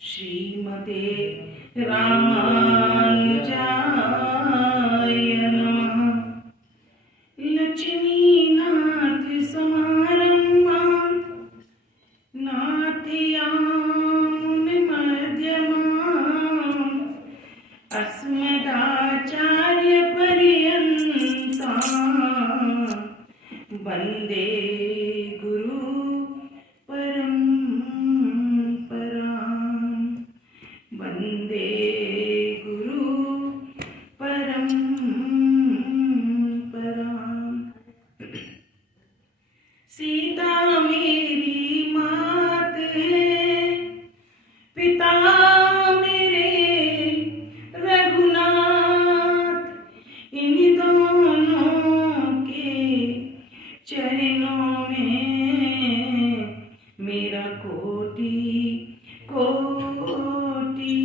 श्रीमते रामानुजाय नमः। लक्ष्मीनाथ समारम्भां नाथयामुनमध्यमाम् अस्मदाचार्यपर्यन्तां वन्दे गुरु परम्परां। वन्दे गुरु परम्परां। सीता मेरी मात है, पिता मेरे रघुनाथ, इन दोनों के चरणों में मेरा कोटि कोटि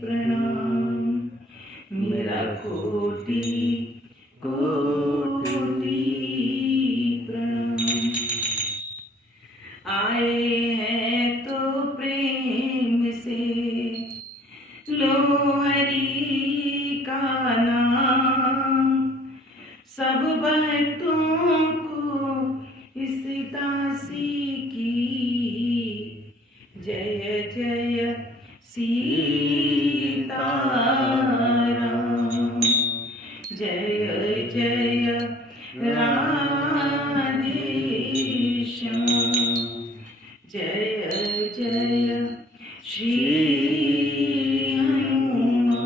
प्रणाम। मेरा कोटि कोटि प्रणाम। आए हैं तो प्रेम से लो हरि का नाम, सब भक्तों को इस दासी की जय जय सीताराम। जय जय राधेश्याम। जय जय श्री हनुमान।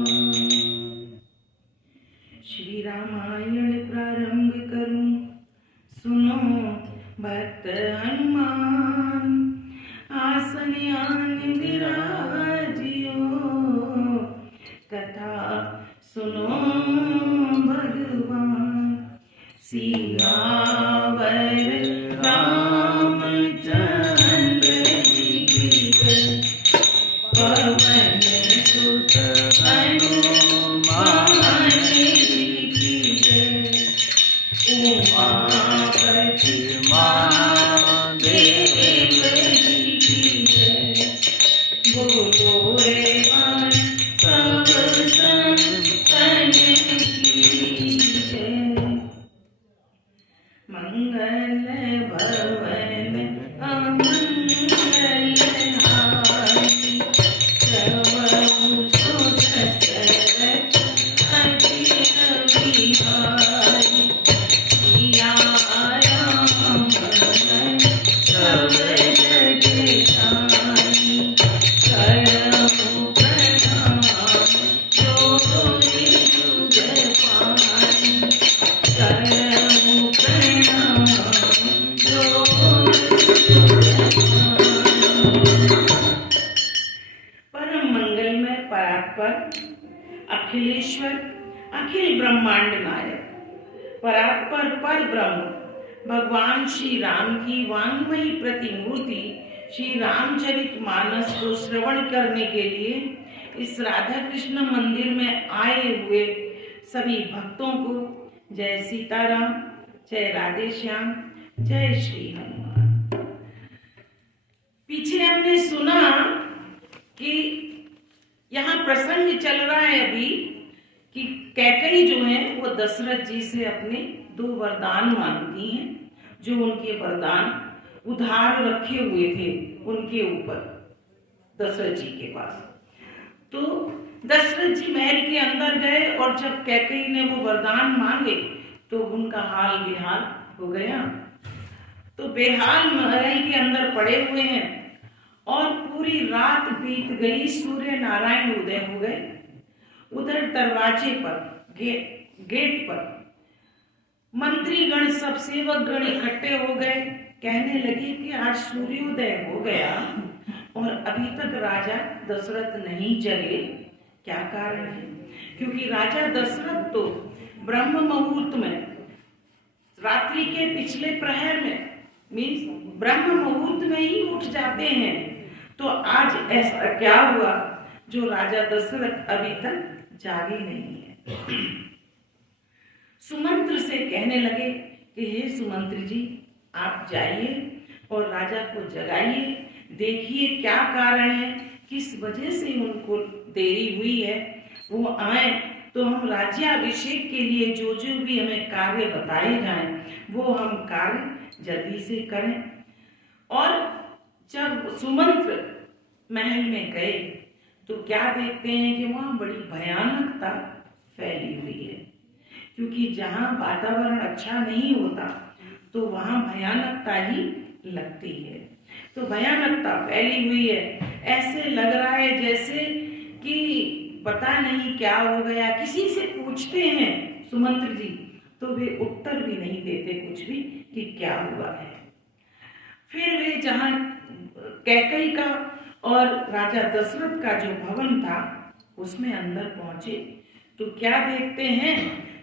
श्री रामायण प्रारंभ करूं, सुनो भक्त हनुमान। आसन आन विराजियो, कथा सुनो भगवान। सियावर रामचंद्र जी की जय। पवन सुत हनुमान जी की जय। उमापति महादेव जी की जय। बोलो रे सब संतन की जय। मंगल भवन अमंगल हारी, प्रभु सुत सरत अजित बिहारी। सिया राम मन सब जग जानी, करहु प्रणाम जोरी जुग पानी। करहु प्रणाम जोरी जुग पानी। परम मंगलमय परात्पर अखिलेश्वर अखिल ब्रह्मांड नायक परात्पर पर ब्रह्म भगवान श्री राम की वांग्मयी प्रतिमूर्ति श्री रामचरितमानस को श्रवण करने के लिए इस राधा कृष्ण मंदिर में आए हुए सभी भक्तों को जय सीताराम, जय राधे श्याम, जय श्री हनुमान। पीछे हमने सुना कि यहाँ प्रसंग चल रहा है अभी कि कैकेयी जो है वो दशरथ जी से अपने 2 वरदान मांगती हैं, जो उनके वरदान उधार रखे हुए थे उनके ऊपर दशरथ जी के पास। तो दशरथ जी महल के अंदर गए और जब कैकेयी ने वो वरदान मांगे तो उनका हाल बेहाल हो गया। तो बेहाल महल के अंदर पड़े हुए हैं और पूरी रात बीत गई, सूर्य नारायण उदय हो गए। उधर दरवाजे पर गेट पर मंत्रीगण सब सेवक गण इकट्ठे हो गए। कहने लगे कि आज सूर्योदय हो गया और अभी तक राजा दशरथ नहीं जगे, क्या कारण है? क्योंकि राजा दशरथ तो ब्रह्म मुहूर्त में, रात्रि के पिछले प्रहर में, मीन्स ब्रह्म मुहूर्त में ही उठ जाते हैं। तो आज ऐसा क्या हुआ जो राजा दशरथ अभी तक जागे नहीं है? सुमंत्र से कहने लगे कि हे सुमंत्र जी, आप जाइए और राजा को जगाइए, देखिए क्या कारण है, किस वजह से उनको देरी हुई है, वो आए तो हम राज्याभिषेक के लिए जो जो भी हमें कार्य बताए जाएं वो हम कार्य जल्दी से करें। और जब सुमंत्र महल में गए तो क्या देखते हैं कि वहाँ बड़ी भयानकता फैली हुई है, क्योंकि जहाँ वातावरण अच्छा नहीं होता तो वहाँ भयानकता ही लगती है। तो भयानकता फैली हुई है, ऐसे लग रहा है जैसे कि पता नहीं क्या हो गया। किसी से पूछते हैं सुमंत्र जी तो वे उत्तर भी नहीं देते कुछ भी कि क्या हुआ है। फिर वे जहाँ कैकई का और राजा दशरथ का जो भवन था उसमें अंदर पहुंचे तो क्या देखते हैं,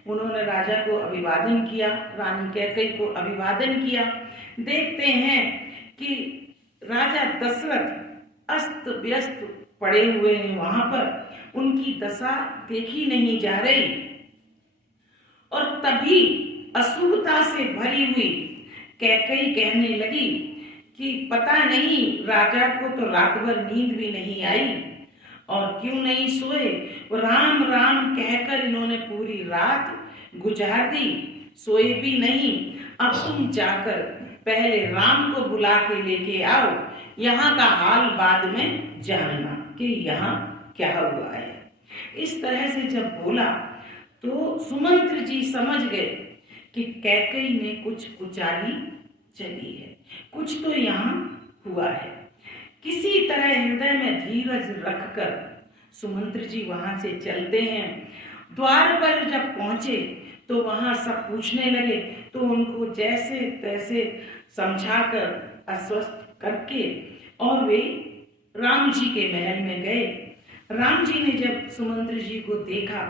उन्होंने राजा को अभिवादन किया, रानी कैकई को अभिवादन किया। देखते हैं कि राजा दशरथ अस्त व्यस्त पड़े हुए हैं, वहां पर उनकी दशा देखी नहीं जा रही। और तभी अशुभता से भरी हुई कैकई कहने लगी कि पता नहीं राजा को तो रात भर नींद भी नहीं आई और क्यों नहीं सोए। राम राम कहकर इन्होंने पूरी रात गुजार दी, सोए भी नहीं। अब तुम जाकर पहले राम को बुला के लेके आओ, यहाँ का हाल बाद में जानना कि यहाँ क्या हुआ है। इस तरह से जब बोला तो सुमंत्र जी समझ गए कि कैकई ने कुछ कुचाली चली है, कुछ तो यहाँ हुआ है। किसी तरह हृदय में धीरज रखकर सुमंत्र जी वहां से चलते हैं। द्वार पर जब पहुंचे तो वहां सब पूछने लगे तो उनको जैसे तैसे समझाकर आश्वस्त करके और वे राम जी के महल में गए। राम जी ने जब सुमंत्र जी को देखा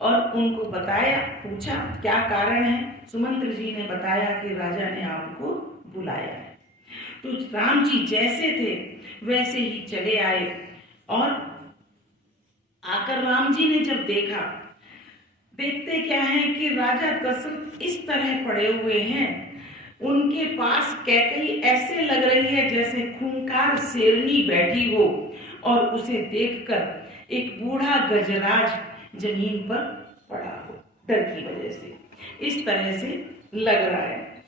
और उनको बताया, पूछा क्या कारण है, सुमंत्र जी ने बताया कि राजा ने आपको बुलाया है। तो राम जी जैसे थे वैसे ही चले आए और आकर राम जी ने जब देखा, देखते क्या है कि राजा दशरथ इस तरह पड़े हुए हैं, उनके पास कैकई ऐसे लग रही है जैसे खूंखार शेरनी बैठी हो और उसे देखकर एक बूढ़ा गजराज जमीन पर पड़ा हो डर की वजह से। इस तरह से लग रहा है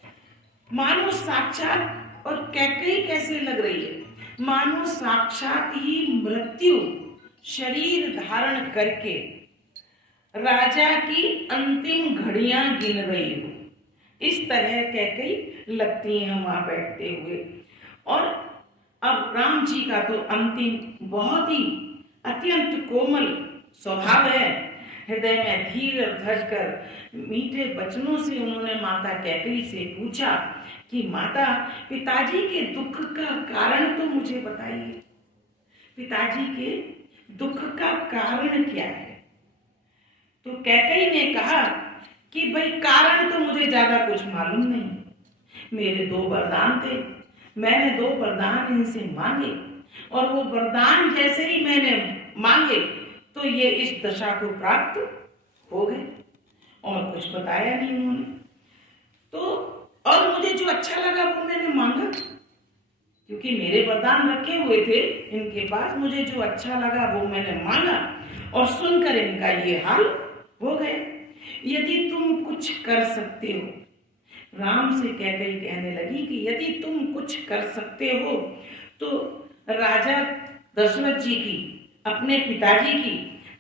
मानो साक्षात। और कैकई कैसे लग रही है, मानो साक्षात ही मृत्यु शरीर धारण करके राजा की अंतिम घड़ियां गिन रही हो। इस तरह कैकई लगती हैं वहां बैठते हुए। और अब राम जी का तो अंतिम बहुत ही अत्यंत कोमल स्वभाव है, हृदय में धीर धर कर मीठे वचनों से उन्होंने माता कैकई से पूछा कि माता, पिताजी के दुख का कारण तो मुझे बताइए, पिताजी के दुख का कारण क्या है। तो कैकई ने कहा कि भाई कारण तो मुझे ज्यादा कुछ मालूम नहीं, मेरे 2 वरदान थे, मैंने 2 वरदान इनसे मांगे और वो वरदान जैसे ही मैंने मांगे तो ये इस दशा को प्राप्त हो गए, और कुछ बताया नहीं उन्होंने। तो और मुझे जो अच्छा लगा वो मैंने मांगा, क्योंकि मेरे वरदान रखे हुए थे इनके पास, मुझे जो अच्छा लगा वो मैंने मांगा और सुनकर इनका ये हाल हो गया। यदि तुम कुछ कर सकते हो, राम से कैकई कहने लगी कि यदि तुम कुछ कर सकते हो तो राजा दशरथ जी की, अपने पिताजी की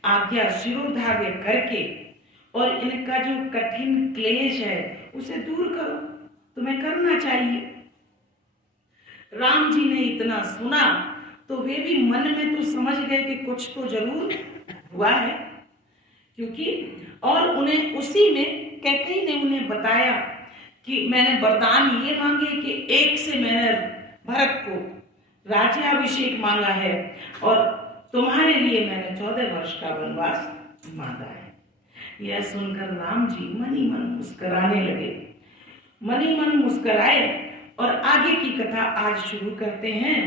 आज्ञा शिरोधार्य करके और इनका जो कठिन क्लेश है उसे दूर करो, तुम्हें करना चाहिए। राम जी ने इतना सुना तो वे भी मन में तो समझ गए कि कुछ तो जरूर हुआ है, क्योंकि और उन्हें उसी में कैकई ने उन्हें बताया कि मैंने वरदान ये मांगे कि एक से मैंने भरत को राज्याभिषेक मांगा है और तुम्हारे लिए मैंने 14 वर्ष का वनवास मांगा है। यह सुनकर राम जी मन ही मन मुस्कुराने लगे। मन ही मन मुस्कुराए और आगे की कथा आज शुरू करते हैं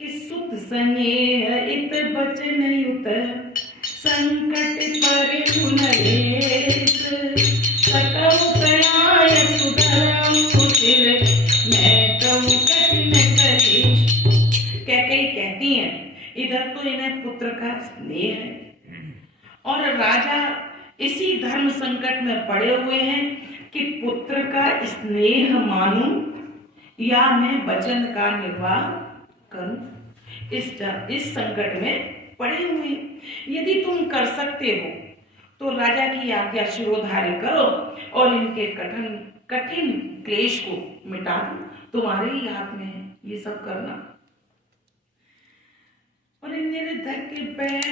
कि सुत स्नेह इत बचन युत संकट पर सुनरेश सकौ प्रयाय सुधरौ सिर मैं कहूँ कठिन कलेश। कैकेयी कहती हैं इधर तो इन्हें पुत्र का स्नेह है और राजा इसी धर्म संकट में पड़े हुए हैं कि पुत्र का स्नेह मानूं या मैं वचन का निर्वाह करूं। इस संकट में पड़े हुए यदि तुम कर सकते हो तो राजा की आज्ञा शिरोधार्य करो और इनके कठिन क्लेश को मिटा दो। तुम्हारे ही हाथ में है ये सब करना। और निर्धक बैठ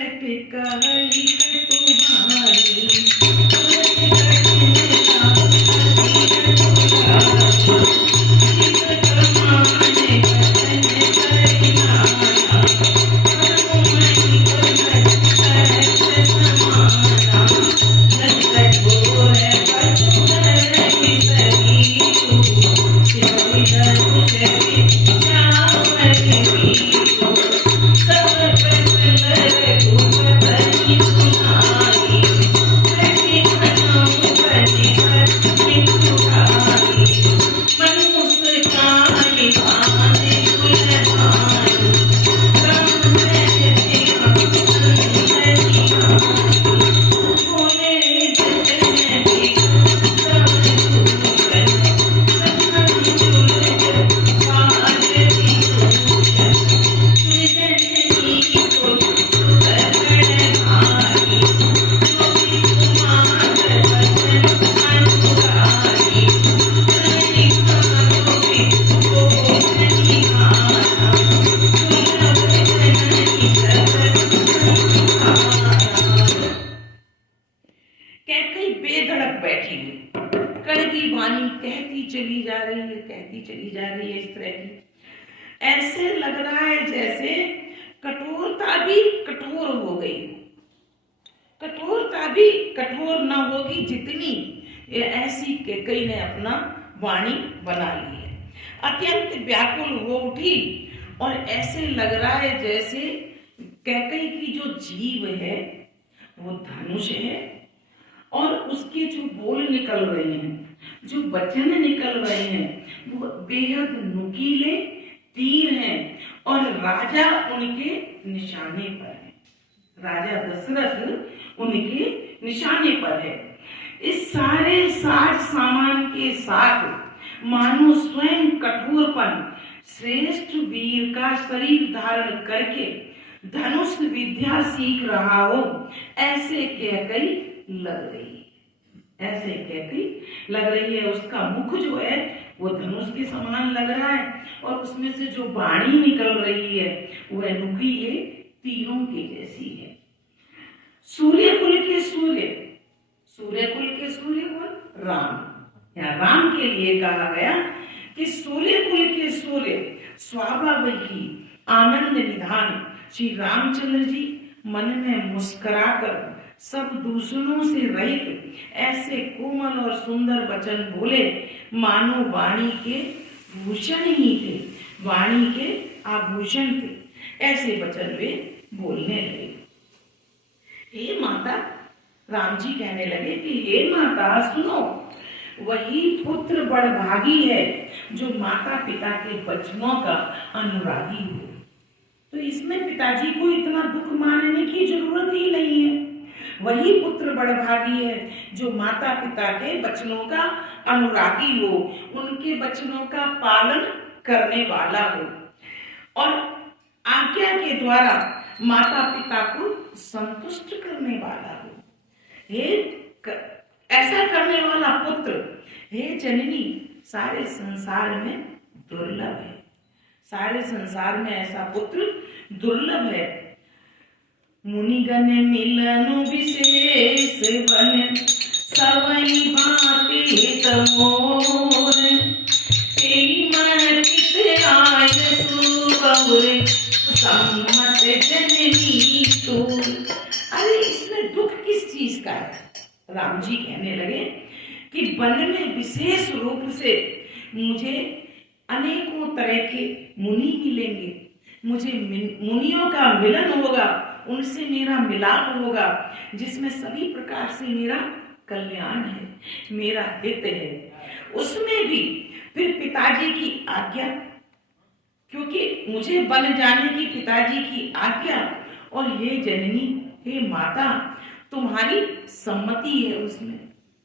कही चली जा रही है इस तरह की। ऐसे लग रहा है जैसे कठोरता भी कठोर हो गई। कठोरता भी कठोर ना होगी जितनी ऐसी कैकेयी ने अपना वाणी बना ली है। अत्यंत व्याकुल हो उठी और ऐसे लग रहा है जैसे कैकेयी की जो जीव है वो धनुष है और उसके जो बोल निकल रहे हैं, जो वचन निकल रहे हैं वो बेहद नुकीले तीर हैं और राजा उनके निशाने पर है। राजा दशरथ उनके निशाने पर है। इस सारे साज सामान के साथ मानो स्वयं कठोरपन श्रेष्ठ वीर का शरीर धारण करके धनुष विद्या सीख रहा हो ऐसे कैकेयी लग रही है। ऐसे कैकेयी लग रही है। उसका मुख जो है वो धनुष के समान लग रहा है और उसमें से जो वाणी निकल रही है वह नुकीले तीरों के जैसी है। सूर्य कुल के सूर्य, सूर्य कुल के सूर्य कौन? राम। यहाँ राम के लिए कहा गया कि सूर्य कुल के सूर्य स्वाभाविकी आनंद निधान श्री रामचंद्र जी मन में मुस्कुराकर सब दूषणों से रहित ऐसे कोमल और सुंदर वचन बोले मानो वाणी के भूषण ही थे, वाणी के आभूषण थे। ऐसे वचन वे बोलने लगे। हे माता, राम जी कहने लगे कि हे माता सुनो, वही पुत्र बड़भागी है जो माता पिता के वचनों का अनुरागी हो। तो इसमें पिताजी को इतना दुख मानने की जरूरत ही नहीं है। वही पुत्र बड़भागी है जो माता पिता के वचनों का अनुरागी हो, उनके वचनों का पालन करने वाला हो और आज्ञा के द्वारा माता पिता को संतुष्ट करने वाला हो। ऐसा करने वाला पुत्र हे जननी सारे संसार में दुर्लभ है। सारे संसार में ऐसा पुत्र दुर्लभ है। मुनिगण मिलनु विशेष बन सवई भांति तमोर तेई मन चित आय सुबहुर सम्मत का है? राम जी कहने लगे कि वन में विशेष रूप से मुझे अनेकों तरह के मुनि मिलेंगे, मुझे मुनियों का मिलन होगा, उनसे मेरा मिलाप होगा, जिसमें सभी प्रकार से मेरा कल्याण है, मेरा हित है। उसमें भी फिर पिताजी की आज्ञा, क्योंकि मुझे वन जाने की पिताजी की आज्ञा, और हे जननी, हे माता, तुम्हारी सम्मति है, उसमें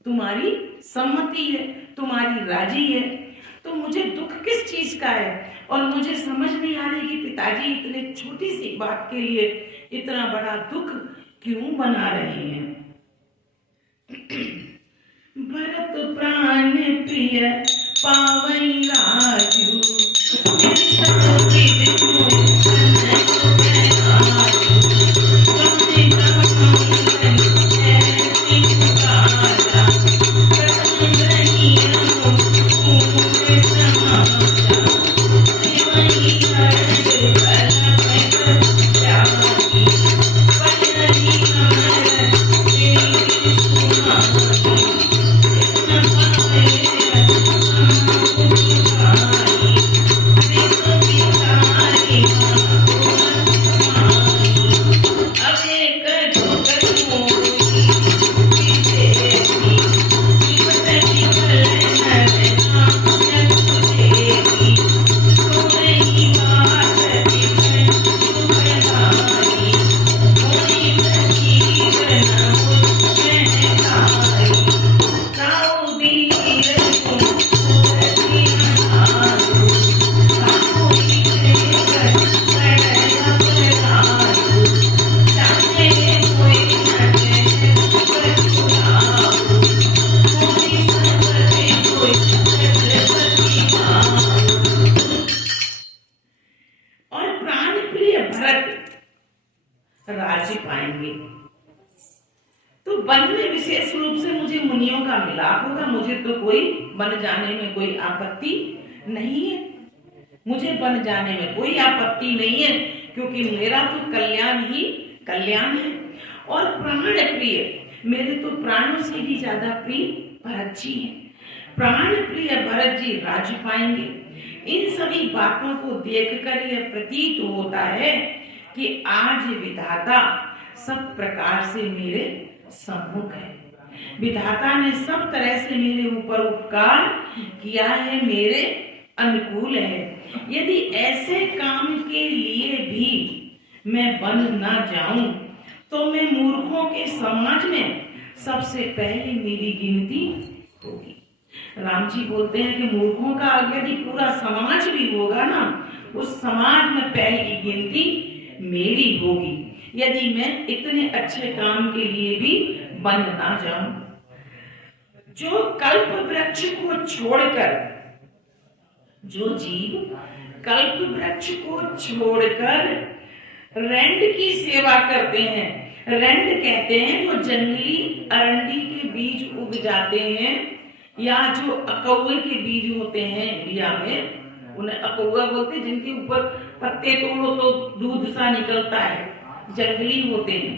तुम्हारी सम्मति है, तुम्हारी राजी है, तो मुझे दुख किस चीज का है? और मुझे समझ नहीं आ रही कि पिताजी इतने छोटी सी बात के लिए इतना बड़ा दुख क्यों बना रहे हैं। भरत प्राण प्रिय पावई राजू, राज्य पाएंगे। तो वन में विशेष रूप से मुझे मुनियों का मिलाप होगा, मुझे तो कोई वन जाने में कोई आपत्ति नहीं है, मुझे वन जाने में कोई आपत्ति नहीं है, क्योंकि मेरा तो कल्याण ही कल्याण है। और प्राण प्रिय, मेरे तो प्राणों से भी ज्यादा प्रिय भरत जी हैं। प्राण प्रिय भरत जी राज्य पाएंगे। इन सभी बातों को देखकर यह प्रतीत होता है कि आज विधाता सब प्रकार से मेरे सम्मुख है। विधाता ने सब तरह से मेरे ऊपर उपकार किया है, मेरे अनुकूल है। यदि ऐसे काम के लिए भी मैं वन न जाऊं तो मैं मूर्खों के समाज में सबसे पहले मेरी गिनती होगी। राम जी बोलते हैं कि मूर्खों का यदि पूरा समाज भी होगा ना, उस समाज में पहली गिनती मेरी होगी, यदि मैं इतने अच्छे काम के लिए भी वन ना जाऊं। जो कल्प वृक्ष को छोड़कर, जो जीव कल्प वृक्ष को छोड़कर रैंड की सेवा करते हैं, रैंड कहते हैं जो जंगली अरंडी के बीज उग जाते हैं, या जो अकौवे के बीज होते हैं इंडिया में, उन्हें अकौवा बोलते हैं, जिनके ऊपर पत्ते तोड़ो तो दूध सा निकलता है, जंगली होते हैं।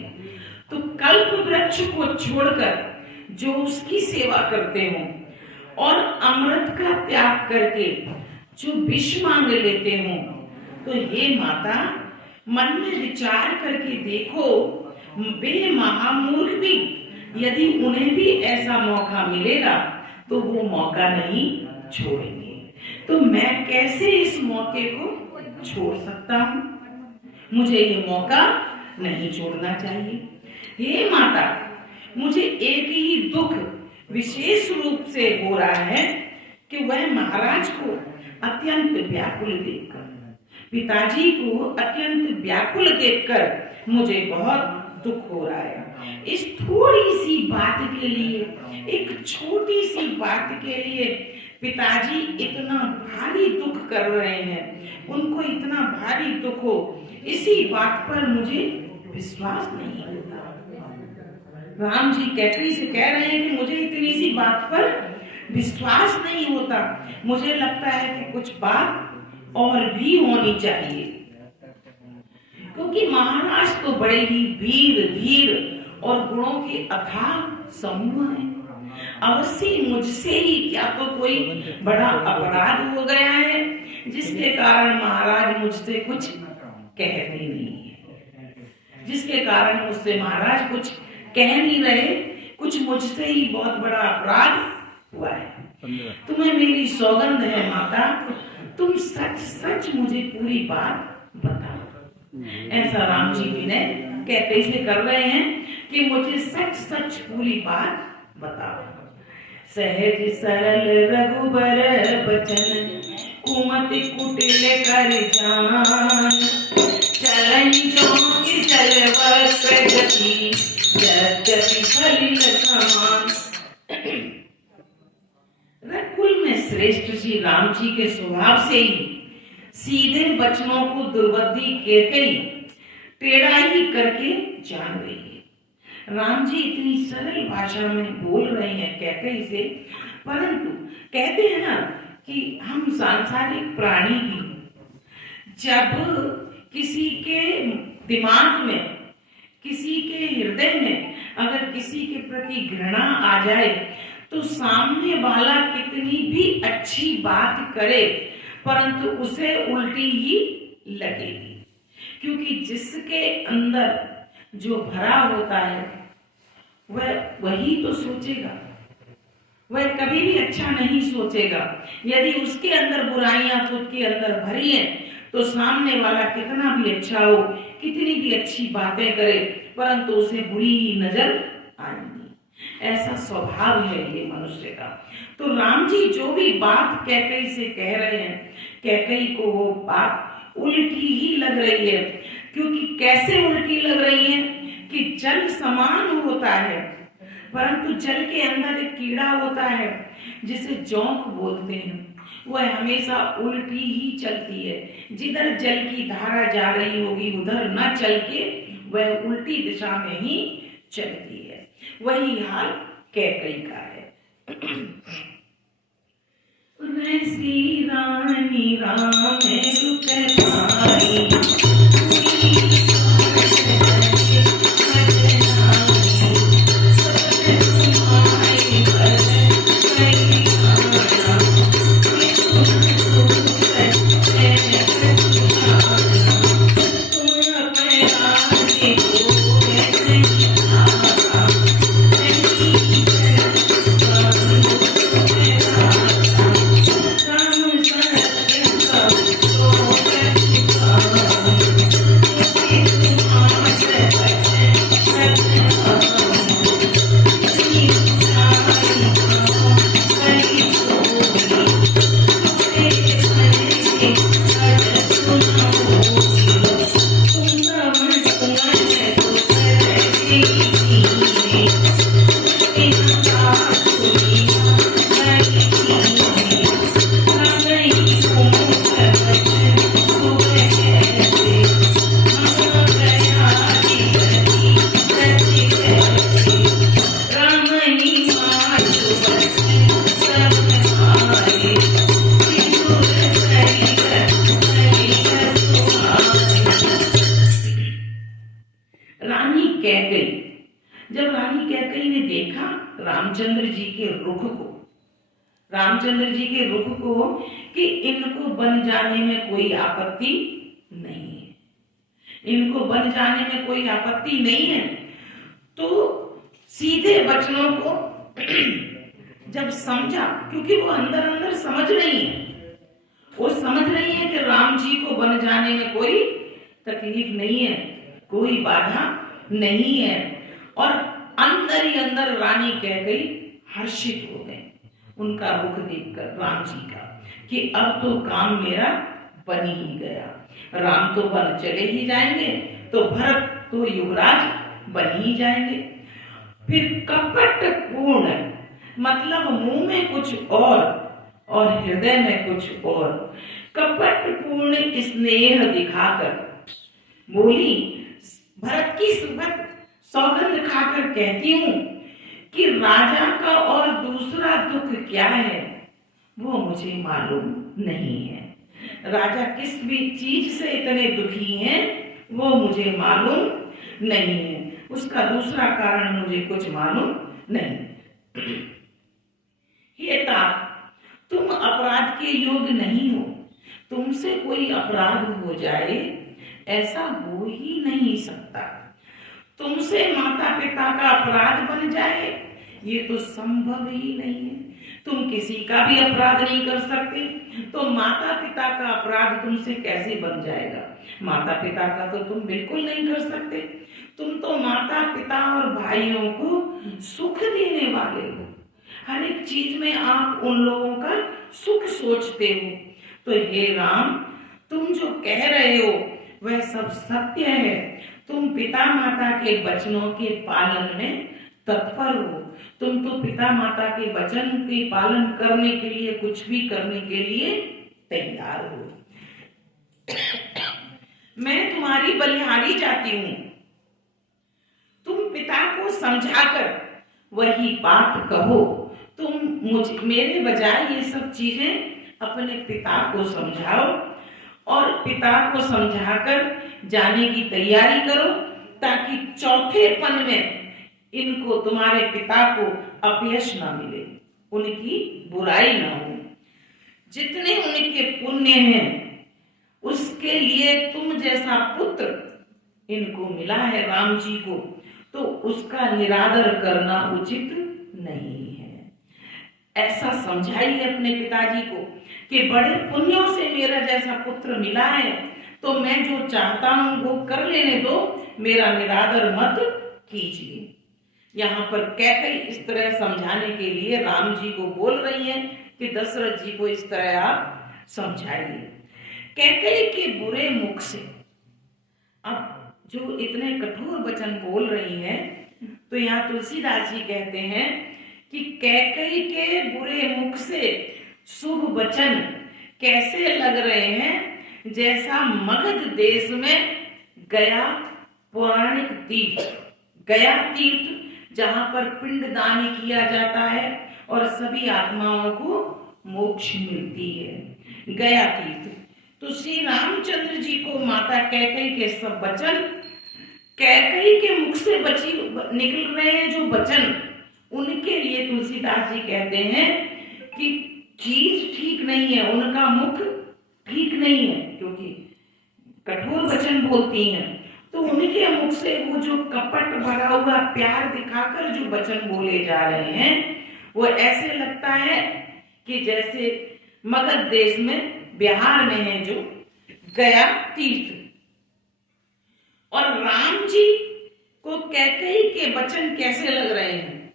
तो कल्प वृक्ष को छोड़कर जो उसकी सेवा करते हो और अमृत का त्याग करके जो विष मांग लेते हो, तो हे माता, मन में विचार करके देखो, वे महामूर्ख भी यदि उन्हें भी ऐसा मौका मिलेगा तो वो मौका नहीं छोड़ेंगे। तो मैं कैसे इस मौके को छोड़ सकता हूँ? मुझे ये मौका नहीं छोड़ना चाहिए। हे माता, मुझे एक ही दुख विशेष रूप से हो रहा है कि वह महाराज को अत्यंत व्याकुल देखकर, पिताजी को अत्यंत व्याकुल देखकर मुझे बहुत दुख हो रहा है। इस थोड़ी सी बात के लिए, एक छोटी सी बात के लिए पिताजी इतना भारी दुख कर रहे हैं, उनको इतना भारी दुख हो, इसी बात पर मुझे विश्वास नहीं होता। राम जी कैकई से कह रहे हैं कि मुझे इतनी सी बात पर विश्वास नहीं होता, मुझे लगता है कि कुछ बात और भी होनी चाहिए, क्योंकि महाराज तो बड़े ही वीर धीर और गुणों के अथाह समूह है। अवश्य मुझसे ही या तो कोई बड़ा अपराध हो गया है जिसके कारण महाराज मुझसे कुछ कहते नहीं है, जिसके कारण मुझसे महाराज कुछ कह नहीं रहे, कुछ मुझसे ही बहुत बड़ा अपराध हुआ है। तुम्हें मेरी सौगंध है माता, तुम सच सच मुझे पूरी बात बताओ। ऐसा राम जी विनय कैसे से कर रहे हैं कि मुझे सच सच पूरी बात बताओ। सहज सरल रघुबर बचन, कुमति कुटिल कर जान, चलन जो की चलवर प्रगति, यद्यपि सलिल समान। रघुकुल में श्रेष्ठ श्री राम जी के स्वभाव से ही सीधे वचनों को दुर्बुद्धि कैकेयी टेढ़ा ही करके जान रही है। राम जी इतनी सरल भाषा में बोल रहे हैं कैकेयी से, परंतु कहते हैं ना कि हम सांसारिक प्राणी भी जब किसी के दिमाग में, किसी के हृदय में अगर किसी के प्रति घृणा आ जाए तो सामने वाला कितनी भी अच्छी बात करे परंतु उसे उल्टी ही लगेगी, क्योंकि जिसके अंदर जो भरा होता है वह वही तो सोचेगा, वह कभी भी अच्छा नहीं सोचेगा। यदि उसके अंदर बुराइयां खुद के अंदर भरी हैं तो सामने वाला कितना भी अच्छा हो, कितनी भी अच्छी बातें करे, परंतु उसे बुरी ही नजर आएगी। ऐसा स्वभाव है ये मनुष्य का। तो राम जी जो भी बात कैकेयी से कह रहे हैं, कैकेयी को वो बात उल्टी ही लग रही है। क्योंकि कैसे उल्टी लग रही है कि जल समान होता है, परंतु जल के अंदर एक कीड़ा होता है जिसे जोंक बोलते हैं, वह हमेशा उल्टी ही चलती है। जिधर जल की धारा जा रही होगी उधर न चल के वह उल्टी दिशा में ही चलती है। वही हाल कैकेयी का है। श्री रानी राम रामचंद्र जी के रुख को कि इनको बन जाने में कोई आपत्ति नहीं है, इनको बन जाने में कोई आपत्ति नहीं है, तो सीधे वचनों को जब समझा, क्योंकि वो अंदर अंदर समझ रही है, वो समझ रही है कि राम जी को बन जाने में कोई तकलीफ नहीं है, कोई बाधा नहीं है, और अंदर ही अंदर रानी कैकेयी हर्षित हो गई उनका रुख देखकर राम जी का, कि अब तो काम मेरा बन ही गया। राम तो बन चले ही जाएंगे तो भरत तो युवराज बन ही जाएंगे। फिर कपट पूर्ण मतलब मुंह में कुछ और हृदय में कुछ और, कपट पूर्ण स्नेह दिखाकर बोली, भरत की सौगंध खाकर कहती हूँ कि राजा का और दूसरा दुख क्या है वो मुझे मालूम नहीं है। राजा किस भी चीज से इतने दुखी हैं वो मुझे मालूम नहीं है। उसका दूसरा कारण मुझे कुछ मालूम नहीं। हे तात, तुम अपराध के योग्य नहीं हो। तुमसे कोई अपराध हो जाए ऐसा हो ही नहीं सकता। तुमसे माता पिता का अपराध बन जाए ये तो संभव ही नहीं है। तुम किसी का भी अपराध नहीं कर सकते, तो माता पिता का अपराध तुमसे कैसे बन जाएगा? माता पिता का तो तुम बिल्कुल नहीं कर सकते। तुम तो माता पिता और भाइयों को सुख देने वाले हो। हर एक चीज में आप उन लोगों का सुख सोचते हो। तो हे राम, तुम जो कह रहे हो वह सब सत्य है। तुम पिता माता के वचनों के पालन में तत्पर हो। तुम तो पिता माता के वचन के पालन करने के लिए, कुछ भी करने के लिए तैयार हो। मैं तुम्हारी बलिहारी जाती हूं। तुम पिता को समझाकर वही बात कहो। तुम मेरे बजाय ये सब चीजें अपने पिता को समझाओ और पिता को समझाकर जाने की तैयारी करो, ताकि चौथे पन में इनको, तुम्हारे पिता को अपयश ना मिले, उनकी बुराई ना हो। जितने उनके पुण्य हैं उसके लिए तुम जैसा पुत्र इनको मिला है राम जी को, तो उसका निरादर करना उचित नहीं है। ऐसा समझाइए अपने पिताजी को कि बड़े पुण्यों से मेरा जैसा पुत्र मिला है, तो मैं जो चाहता हूं वो कर लेने दो, मेरा निरादर मत कीजिए। यहाँ पर कैकई इस तरह समझाने के लिए राम जी को बोल रही है कि दशरथ जी को इस तरह आप समझाइए। कैकई के बुरे मुख से अब जो इतने कठोर वचन बोल रही है, तो यहाँ तुलसीदास जी कहते हैं कि कैकई के बुरे मुख से शुभ वचन कैसे लग रहे हैं, जैसा मगध देश में गया पौराणिक तीर्थ, गया तीर्थ जहां पर पिंडदान किया जाता है और सभी आत्माओं को मोक्ष मिलती है, गया तीर्थ। तो श्री रामचंद्र जी को माता कैकई के सब वचन, कैकई के मुख से निकल रहे हैं जो वचन, उनके लिए तुलसीदास जी कहते हैं कि चीज ठीक नहीं है, उनका मुख ठीक नहीं है, क्योंकि कठोर वचन बोलती हैं। तो उनके मुख से वो जो कपट भरा हुआ प्यार दिखाकर जो वचन बोले जा रहे हैं, वो ऐसे लगता है कि जैसे मगध देश में, बिहार में है जो गया तीर्थ। और राम जी को कैकई के वचन कैसे लग रहे हैं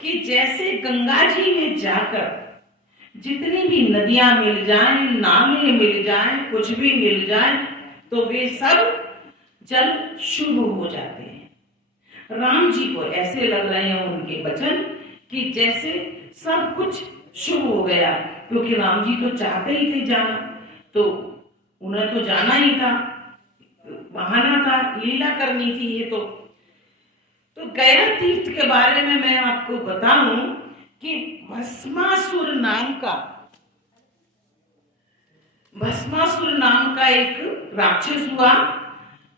कि जैसे गंगा जी में जाकर जितनी भी नदियां मिल जाएं, नाले मिल जाएं, कुछ भी मिल जाए, तो वे सब जल शुभ हो जाते हैं। राम जी को ऐसे लग रहे हैं उनके वचन कि जैसे सब कुछ शुभ हो गया, क्योंकि राम जी तो चाहते ही थे जाना, तो उन्हें तो जाना ही था, बहाना था, लीला करनी थी ये तो गया तीर्थ के बारे में मैं आपको बताऊं कि भस्मासुर नाम का एक राक्षस हुआ,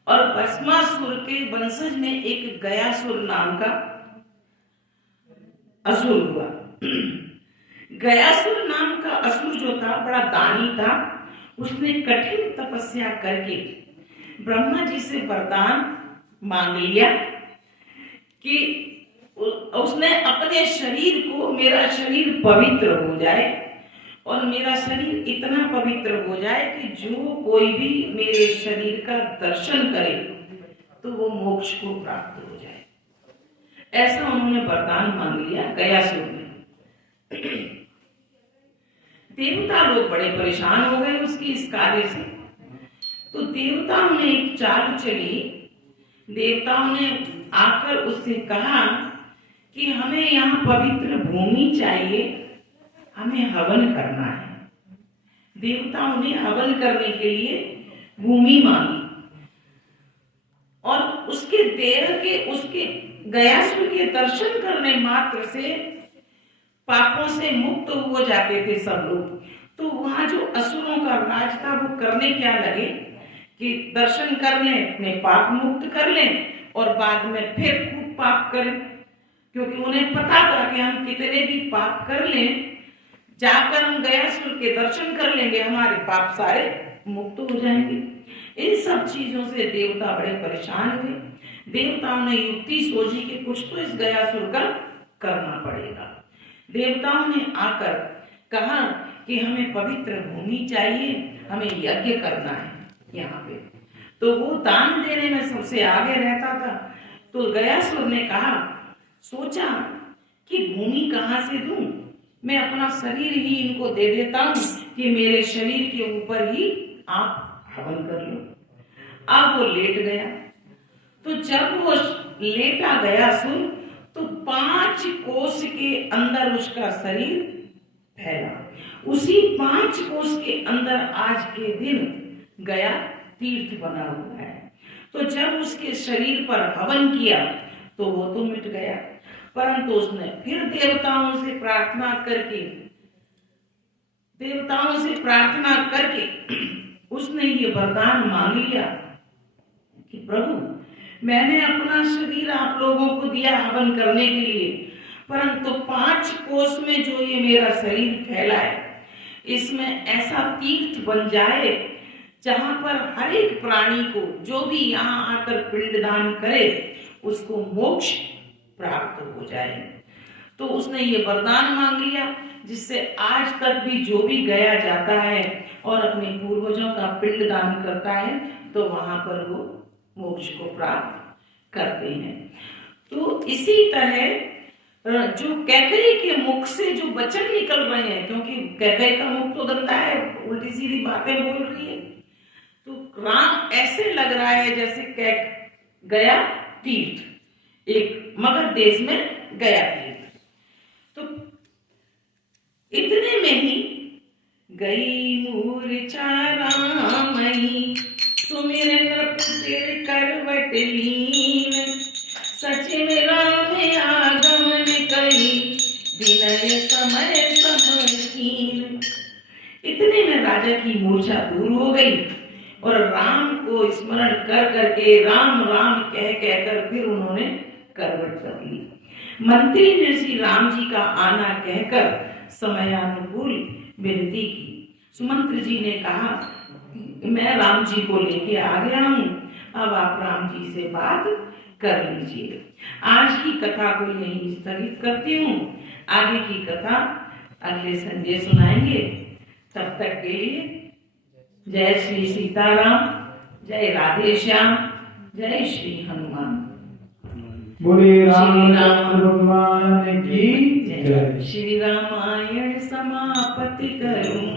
और भस्मासुर के वंशज में एक गयासुर नाम का असुर हुआ। गयासुर नाम का असुर जो था बड़ा दानी था। उसने कठिन तपस्या करके ब्रह्मा जी से वरदान मांग लिया कि उसने अपने शरीर को, मेरा शरीर पवित्र हो जाए और मेरा शरीर इतना पवित्र हो जाए कि जो कोई भी मेरे शरीर का दर्शन करे तो वो मोक्ष को प्राप्त हो जाए। ऐसा उन्होंने वरदान मांग लिया गयासुर ने। देवता लोग बड़े परेशान हो गए उसकी इस कार्य से। तो देवताओं ने एक चाल चली। देवताओं ने आकर उससे कहा कि हमें यहाँ पवित्र भूमि चाहिए, हमें हवन करना है। देवताओं ने हवन करने के लिए भूमि मांगी और उसके देह के, उसके गयासुर के दर्शन करने मात्र से पापों से मुक्त हो जाते थे सब लोग। तो वहां जो असुरों का राज था वो करने क्या लगे कि दर्शन कर लें, अपने पाप मुक्त कर लें और बाद में फिर खूब पाप करें, क्योंकि उन्हें पता था कि हम कितने भी पाप कर लें, जाकर हम गयासुर के दर्शन कर लेंगे, हमारे पाप सारे मुक्त हो जाएंगे। इन सब चीजों से देवता बड़े परेशान हुए। देवताओं ने युक्ति सोची कि कुछ तो इस गयासुर का करना पड़ेगा। देवताओं ने आकर कहा कि हमें पवित्र भूमि चाहिए, हमें यज्ञ करना है यहाँ पे। तो वो दान देने में सबसे आगे रहता था। तो गयासुर ने कहा, सोचा कि भूमि कहाँ से दूं, मैं अपना शरीर ही इनको दे देता हूँ कि मेरे शरीर के ऊपर ही आप हवन कर लो। अब वो लेट गया। तो जब वो लेटा गयासुर तो 5 कोस के अंदर उसका शरीर फैला। उसी 5 कोस के अंदर आज के दिन गया तीर्थ बना हुआ है। तो जब उसके शरीर पर हवन किया तो वो तो मिट गया, परंतु उसने फिर देवताओं से प्रार्थना करके उसने ये वरदान मांग लिया कि प्रभु, मैंने अपना शरीर आप लोगों को दिया हवन करने के लिए, परंतु 5 कोस में जो ये मेरा शरीर फैला है, इसमें ऐसा तीर्थ बन जाए जहां पर हर एक प्राणी को जो भी यहाँ आकर पिंडदान करे उसको मोक्ष प्राप्त हो जाए। तो उसने ये वरदान मांग लिया, जिससे आज तक भी जो भी गया जाता है और अपने पूर्वजों का पिंडदान करता है तो वहां पर वो मोक्ष को प्राप्त करते हैं। तो इसी तरह जो कैकेयी के मुख से जो वचन निकल रहे हैं, क्योंकि कैकेयी का मुख तो गंदा है, उल्टी सीधी बातें बोल रही है, तो राम ऐसे लग रहा है जैसे गया तीर्थ, एक मगध देश में गया तीर्थ। तो इतने में ही गई मूर्छा रामई, सुमिर नृपुतिर करवट लीन, सचिव राम आगमन कही, विनय समय समकीन। इतने में राजा की मूर्छा दूर हो गई और राम को स्मरण कर करके राम राम कह कहकर फिर उन्होंने करवट कर ली। मंत्री ने श्री राम जी का आना कहकर समयानुकूल विनती की। सुमंत्र जी ने कहा, मैं राम जी को लेके आ गया हूँ, अब आप राम जी से बात कर लीजिए। आज की कथा को यहीं स्थगित करती हूँ, आगे की कथा अगले संडे सुनाएंगे। तब तक के लिए जय श्री सीताराम, जय राधे श्याम, जय श्री हनुमान। बोले राम भगवान की जय। श्री रामायण समापति करूं,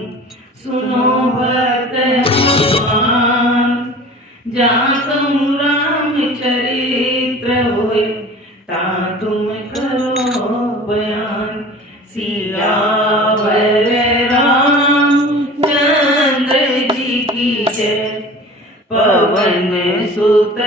सुनो भक्त हनुमान, जहाँ तुम राम चरित्र होए ता तुम करो बयान। सियावर रामचंद्र जी की जय, पवन सुत